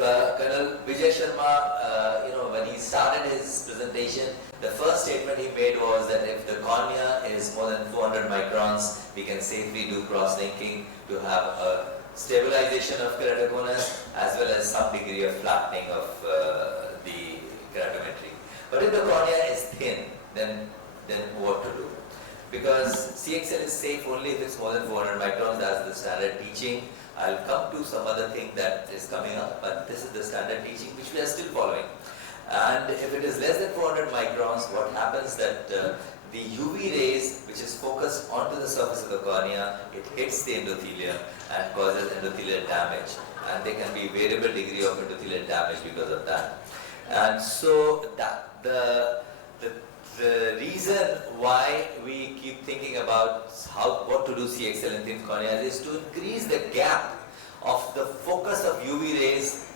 Colonel Vijay Sharma, when he started his presentation, the first statement he made was that if the cornea is more than 400 microns, we can safely do cross-linking to have a stabilization of keratoconus as well as some degree of flattening of the keratometry. But if the cornea is thin, then what to do? Because CXL is safe only if it's more than 400 microns, that's the standard teaching. I'll come to some other thing that is coming up, but this is the standard teaching which we are still following. And if it is less than 400 microns, what happens that the UV rays, which is focused onto the surface of the cornea, it hits the endothelium and causes endothelial damage. And there can be variable degree of endothelial damage because of that. And so that the reason why we keep thinking about what to do CXL in thin corneas is to increase the gap of the focus of UV rays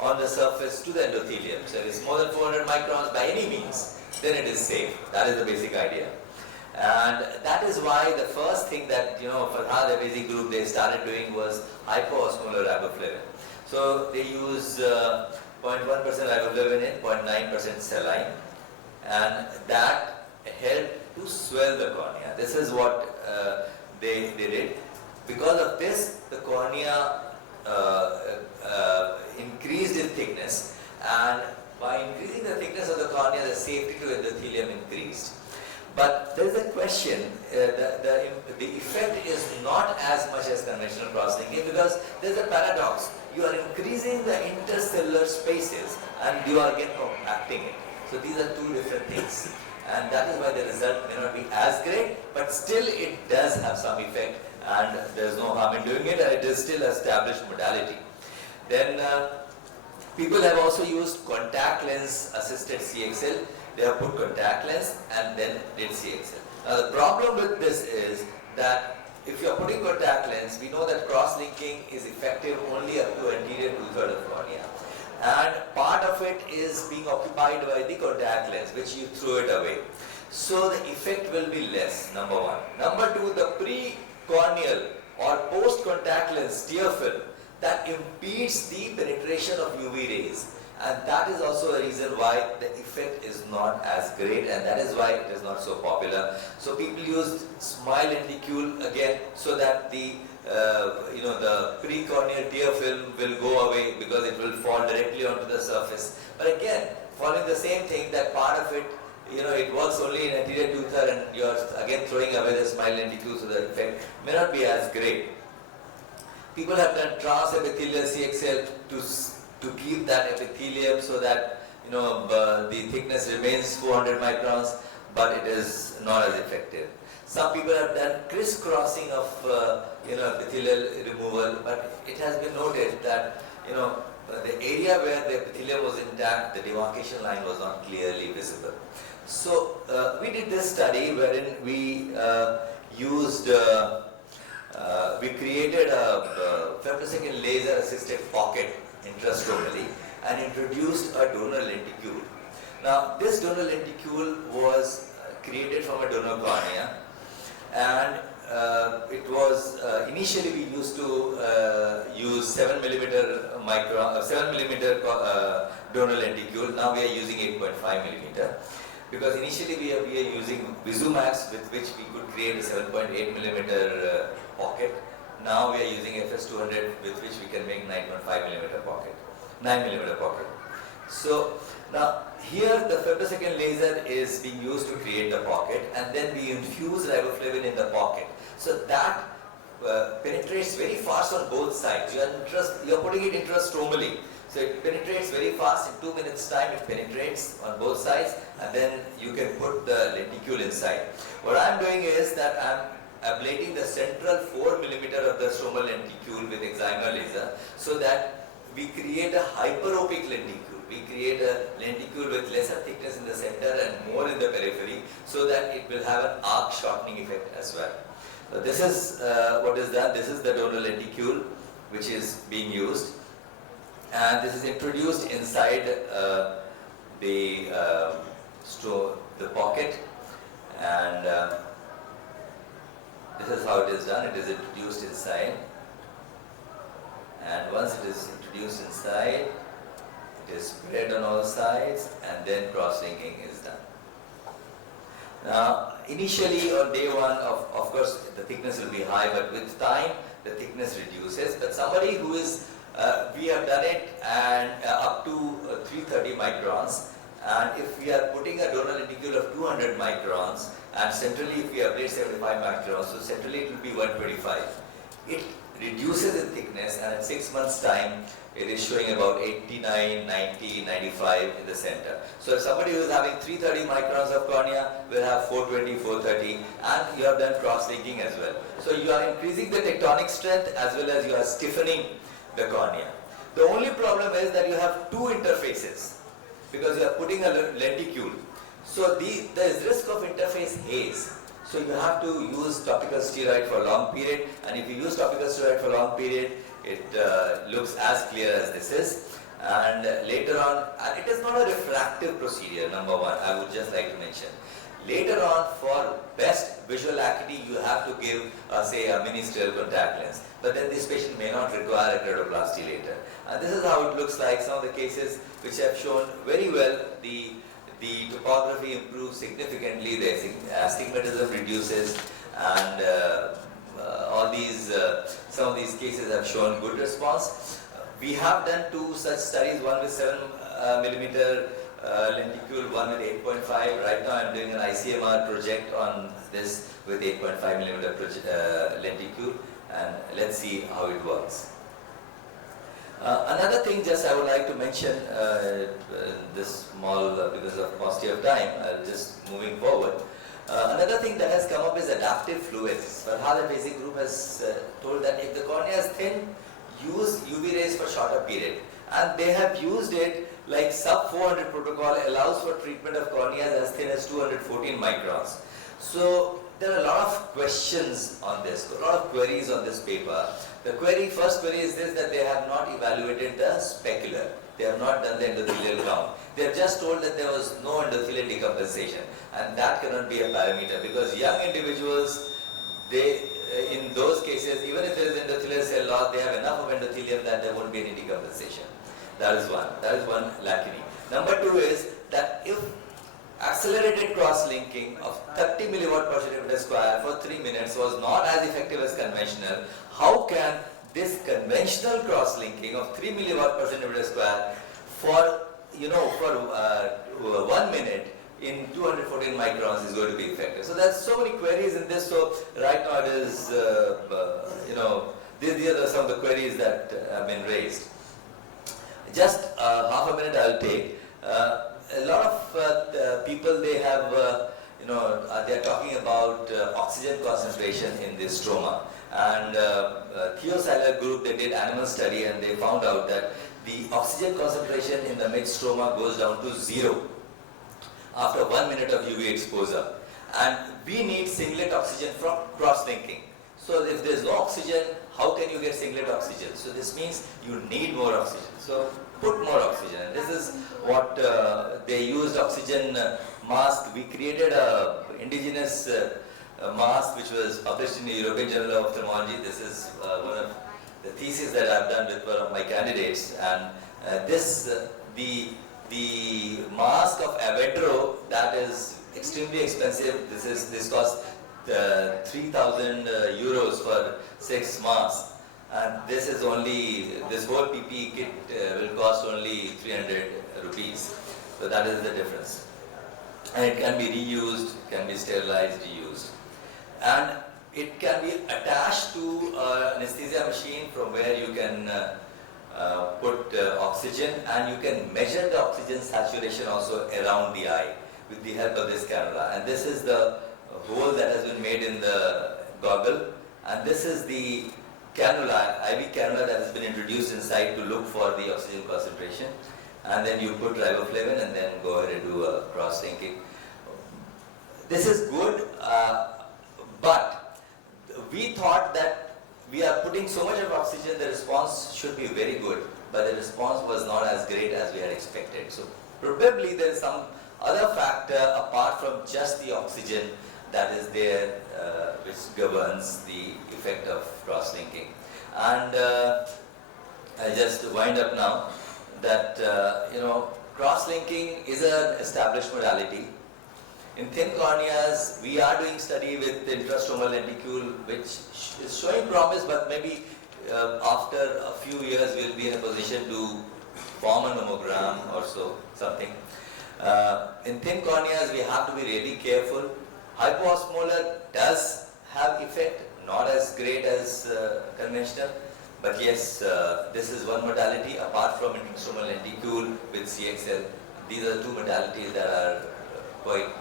on the surface to the endothelium. So if it's more than 400 microns by any means, then it is safe. That is the basic idea. And that is why the first thing that, for the basic group they started doing was hypoosmolar riboflavin. So they use 0.1% riboflavin in, 0.9% saline, and that helped to swell the cornea. This is what they did. Because of this, the cornea increased in thickness, and by increasing the thickness of the cornea, the safety to endothelium increased. But there is a question, the effect is not as much as conventional cross-linking, because there is a paradox. You are increasing the intercellular spaces and you are again compacting it. So these are two different things, and that is why the result may not be as great, but still it does have some effect, and there is no harm in doing it, and it is still established modality. Then people have also used contact lens assisted CXL. They have put contact lens and then did CXL. Now the problem with this is that if you are putting contact lens, we know that cross-linking is effective only up to anterior two-thirds of cornea. And part of it is being occupied by the contact lens, which you throw it away. So the effect will be less, number one. Number two, the pre-corneal or post-contact lens tear film, that impedes the penetration of UV rays. And that is also a reason why the effect is not as great, and that is why it is not so popular. So people use smile lenticule again, so that the precorneal tear film will go away because it will fall directly onto the surface. But again, following the same thing, that part of it, it works only in anterior two-thirds, and you are again throwing away the smile lenticule, so the effect may not be as great. People have done transepithelial CXL to keep that epithelium so that the thickness remains 400 microns, but it is not as effective. Some people have done crisscrossing of epithelial removal, but it has been noted that the area where the epithelium was intact, the demarcation line was not clearly visible. So we did this study wherein we we created a femtosecond laser assisted pocket intrastromally and introduced a donor lenticule. Now this donor lenticule was created from a donor cornea, and it was initially we used to use 7 millimeter donor lenticule. Now we are using 8.5 millimeter, because initially we are using Vizumax, with which we could create a 7.8 millimeter pocket. Now we are using FS200, with which we can make 9.5 millimeter pocket, 9 millimeter pocket. So now here the femtosecond laser is being used to create the pocket, and then we infuse riboflavin in the pocket. So that penetrates very fast on both sides. You are putting it intrastromally. So it penetrates very fast. In 2 minutes time it penetrates on both sides, and then you can put the lenticule inside. What I am doing is that I am ablating the central 4 millimeter of the stromal lenticule with excimer laser, so that we create a hyperopic lenticule. We create a lenticule with lesser thickness in the center and more in the periphery, so that it will have an arc shortening effect as well. So this is what is done. This is the donor lenticule which is being used, and this is introduced inside the pocket, and this is how it is done. It is introduced inside, and once it is introduced inside, It is spread on all sides and then cross-linking is done. Now, initially on day one, of course, the thickness will be high, but with time, the thickness reduces. But somebody who is, we have done it and up to 330 microns, and if we are putting a donor lenticule of 200 microns, and centrally if we ablate 75 microns, so centrally it will be 125. It reduces in thickness, and at 6 months' time, it is showing about 89, 90, 95 in the center. So if somebody who is having 330 microns of cornea will have 420, 430, and you have done cross-linking as well. So you are increasing the tectonic strength as well as you are stiffening the cornea. The only problem is that you have two interfaces because you are putting a lenticule. So there is risk of interface haze. So you have to use topical steroid for a long period, and if you use topical steroid for a long period, it looks as clear as this is. And later on, and it is not a refractive procedure, number one, I would just like to mention. Later on, for best visual acuity, you have to give, say, a ministerial contact lens. But then this patient may not require a keratoplasty later. And this is how it looks like. Some of the cases which have shown very well, the topography improves significantly, the astigmatism reduces, and all these, some of these cases have shown good response. We have done two such studies, one with 7 millimeter lenticule, one with 8.5. Right now I'm doing an ICMR project on this with 8.5 millimeter lenticule, and let's see how it works. Another thing just I would like to mention, this small, because of paucity of time, just moving forward. Another thing that has come up is adaptive fluids. Farhad basic group has told that if the cornea is thin, use UV rays for shorter period. And they have used it like sub 400 protocol allows for treatment of corneas as thin as 214 microns. So there are a lot of questions on this, a lot of queries on this paper. The first query is this, that they have not evaluated the specular. They have not done the endothelial count. They have just told that there was no endothelial decompensation, and that cannot be a parameter because young individuals, they, in those cases, even if there is endothelial cell loss, they have enough of endothelium that there won't be any decompensation. That is one lacunae. Number two is that if accelerated cross-linking of 30 milliwatt per centimeter square for 3 minutes was not as effective as conventional, how can this conventional cross-linking of 3 milliwatt per centimeter square for 1 minute in 214 microns is going to be effective? So there's so many queries in this. So right now it is, these are some of the queries that have been raised. Just half a minute I'll take. A lot of people, they have, they are talking about oxygen concentration in this stroma. And Theo Seiler group, they did animal study and they found out that the oxygen concentration in the mid-stroma goes down to 0 after 1 minute of UV exposure. And we need singlet oxygen from cross-linking. So if there is no oxygen, how can you get singlet oxygen? So this means you need more oxygen. So put more oxygen. And this is what they used oxygen mask. We created a indigenous mask which was published in the European Journal of Ophthalmology. This is one of the theses that I've done with one of my candidates. And the mask of Avedro, that is extremely expensive. This costs 3,000 euros for 6 masks. And this whole PPE kit will cost only 300 rupees. So that is the difference. And it can be reused, can be sterilized, reused. And it can be attached to an anesthesia machine from where you can put oxygen, and you can measure the oxygen saturation also around the eye with the help of this cannula. And this is the hole that has been made in the goggle, and this is the cannula, IV cannula that has been introduced inside to look for the oxygen concentration. And then you put riboflavin and then go ahead and do a cross-linking. This is good, but we thought that we are putting so much of oxygen, the response should be very good, but the response was not as great as we had expected. So probably there is some other factor apart from just the oxygen that is there, which governs the effect of cross-linking. And I just wind up now. that cross-linking is an established modality. In thin corneas, we are doing study with intrastromal lenticule, which is showing promise, but maybe after a few years we'll be in a position to form a nomogram or so, something. In thin corneas, we have to be really careful. Hypoosmolar does have effect, not as great as conventional, but yes, this is one modality apart from intrastromal lenticule with CXL. These are two modalities that are quite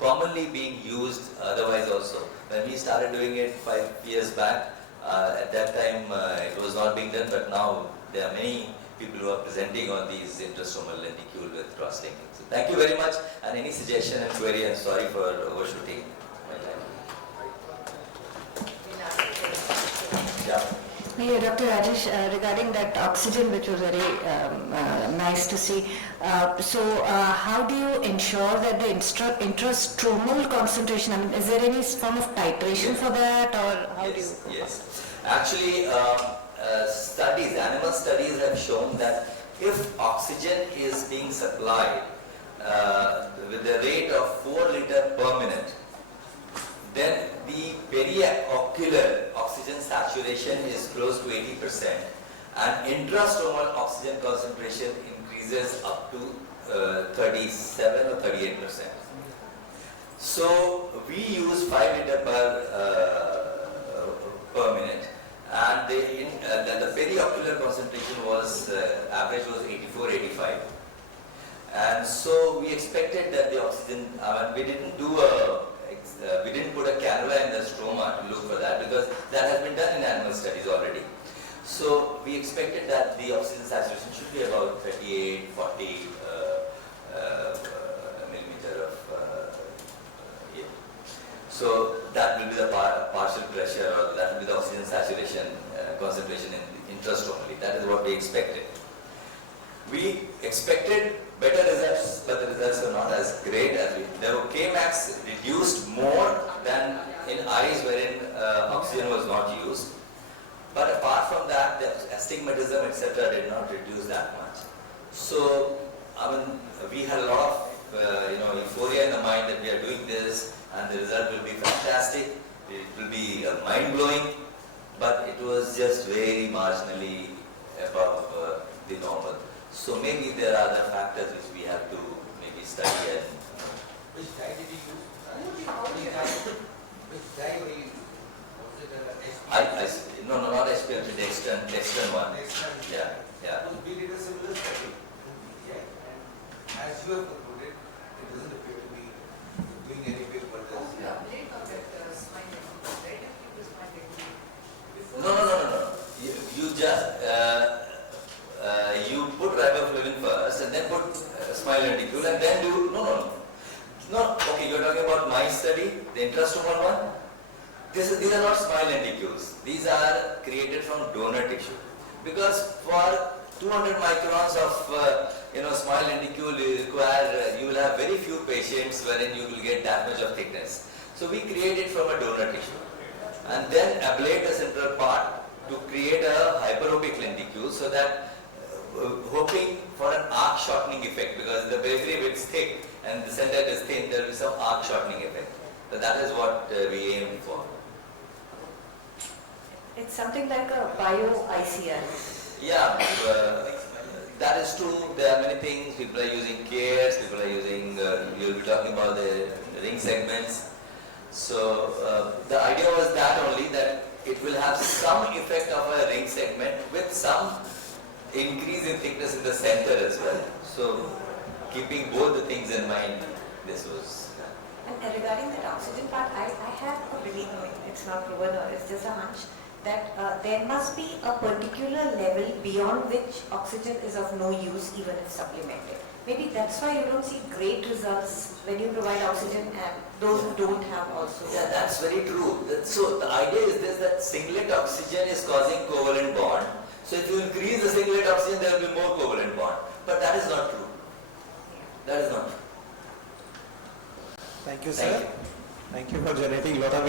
commonly being used otherwise also. When we started doing it 5 years back, at that time it was not being done, but now there are many people who are presenting on these intrastromal lenticule with cross-linking. So thank you very much, and any suggestion and query, and sorry for overshooting my time. Yeah. Hey, Dr. Rajesh, regarding that oxygen, which was very nice to see. How do you ensure that the intrastromal concentration, I mean, is there any form of titration for that, or how do you? Yes. Actually, animal studies have shown that if oxygen is being supplied with the rate of 4 liters per minute, then the periocular oxygen saturation is close to 80%, and intrastromal oxygen concentration increases up to 37 or 38%. So we use 5 liters per minute, and the periocular concentration was average was 84-85, and so we expected that the oxygen. We didn't do we didn't put a cannula in the stroma to look for that, because that has been done in animal studies already. So we expected that the oxygen saturation should be about 38-40 millimeter of yeah. So that will be the partial pressure, or that will be the oxygen saturation concentration in intrastromally. That is what we expected. We expected better results, but the results were not as great as we. The Kmax reduced more than in eyes wherein oxygen was not used. But apart from that, the astigmatism, etc., did not reduce that much. So, we had a lot of euphoria in the mind that we are doing this, and the result will be fantastic. It will be mind-blowing, but it was just very marginally above the normal. So maybe there are other factors which we have to maybe study. And which dye did you use? Which dye were you using? Was it no, not SPL, the Dextran one. Dextran. Yeah. Because we did a similar study. Yeah. And as you have concluded, it doesn't appear to be doing any big wonders. No. You just you put riboflavin first, and then put smile lenticule, and then do no. Okay, you're talking about my study, the intrastromal one. These are not smile lenticules. These are created from donor tissue, because for 200 microns of smile lenticule you will have very few patients wherein you will get that much of thickness. So we create it from a donor tissue, and then ablate the central part to create a hyperopic lenticule, so that hoping for an arc shortening effect, because the periphery is thick and the center is thin, there will be some arc shortening effect. So that is what we aim for. It's something like a bio-ICL. Yeah, that is true. There are many things. People are using cares, people are using, you'll be talking about the ring segments. So the idea was that only, that it will have some effect of a ring segment with some increase in thickness in the center as well. So keeping both the things in mind, this was. And regarding that oxygen part, I have a belief, it's not proven or it's just a hunch, that there must be a particular level beyond which oxygen is of no use even if supplemented. Maybe that's why you don't see great results when you provide oxygen, and those who don't have also. Yeah, that's very true. So the idea is this, that singlet oxygen is causing covalent bond. So if you increase the singlet oxygen, there will be more covalent bond. But that is not true. That is not true. Thank you, sir. Thank you for generating a lot of